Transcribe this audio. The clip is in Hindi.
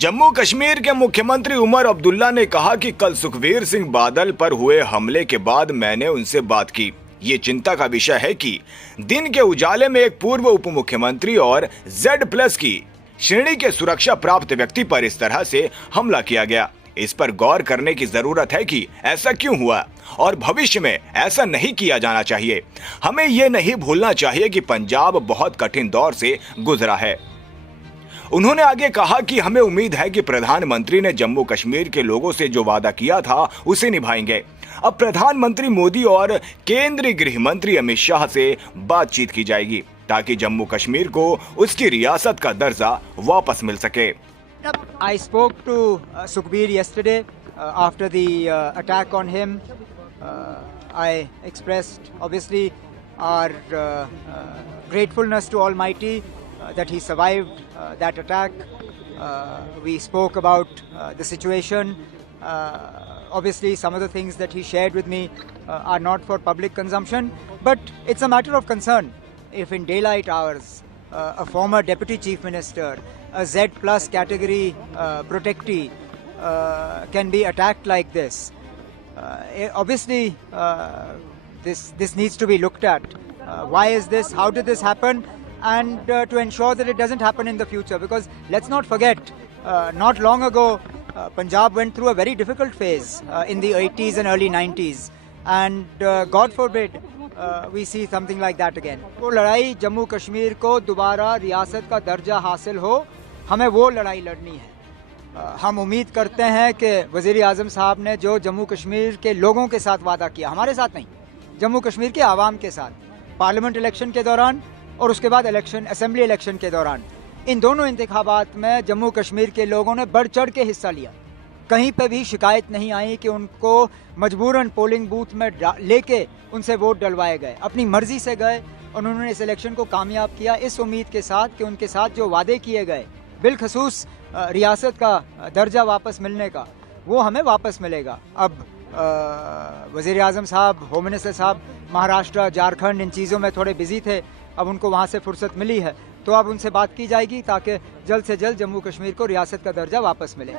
जम्मू कश्मीर के मुख्यमंत्री उमर अब्दुल्ला ने कहा कि कल सुखबीर सिंह बादल पर हुए हमले के बाद मैंने उनसे बात की। ये चिंता का विषय है कि दिन के उजाले में एक पूर्व उप मुख्यमंत्री और Z+ की श्रेणी के सुरक्षा प्राप्त व्यक्ति पर इस तरह से हमला किया गया। इस पर गौर करने की जरूरत है कि ऐसा क्यों हुआ और भविष्य में ऐसा नहीं किया जाना चाहिए। हमें ये नहीं भूलना चाहिए कि पंजाब बहुत कठिन दौर से गुजरा है। उन्होंने आगे कहा कि हमें उम्मीद है कि प्रधानमंत्री ने जम्मू कश्मीर के लोगों से जो वादा किया था उसे निभाएंगे। अब प्रधानमंत्री मोदी और केंद्रीय गृह मंत्री अमित शाह से बातचीत की जाएगी ताकि जम्मू कश्मीर को उसकी रियासत का दर्जा वापस मिल सके। I spoke to Sukhbir yesterday after the attack on him. I expressed obviously our gratefulness to Almighty that he survived that attack. We spoke about the situation. Obviously, some of the things that he shared with me are not for public consumption, but it's a matter of concern. If in daylight hours, a former deputy chief minister, a Z+ category protectee can be attacked like this, obviously this needs to be looked at. Why is this? How did this happen? And to ensure that it doesn't happen in the future, because let's not forget, not long ago Punjab went through a very difficult phase in the 80s and early 90s, and God forbid we see something like that again. वो लड़ाई जम्मू कश्मीर को दोबारा रियासत का दर्जा हासिल हो, हमें वो लड़ाई लड़नी है। हम उम्मीद करते हैं कि वज़ीर आज़म साहब ने जो जम्मू कश्मीर के लोगों के साथ वादा किया, हमारे साथ नहीं, जम्मू कश्मीर के आवाम के साथ, पार्लियामेंट इलेक्शन के दौरान और उसके बाद असेंबली इलेक्शन के दौरान, इन दोनों इंतखाबात में जम्मू कश्मीर के लोगों ने बढ़ चढ़ के हिस्सा लिया। कहीं पे भी शिकायत नहीं आई कि उनको मजबूरन पोलिंग बूथ में लेके उनसे वोट डलवाए गए। अपनी मर्जी से गए और उन्होंने इस इलेक्शन को कामयाब किया, इस उम्मीद के साथ कि उनके साथ जो वादे किए गए, बिलखसूस रियासत का दर्जा वापस मिलने का, वो हमें वापस मिलेगा। अब वज़ीर आज़म साहब, होम मिनिस्टर साहब महाराष्ट्र, झारखंड, इन चीज़ों में थोड़े बिजी थे, अब उनको वहाँ से फुर्सत मिली है, तो अब उनसे बात की जाएगी ताकि जल्द से जल्द जम्मू कश्मीर को रियासत का दर्जा वापस मिले।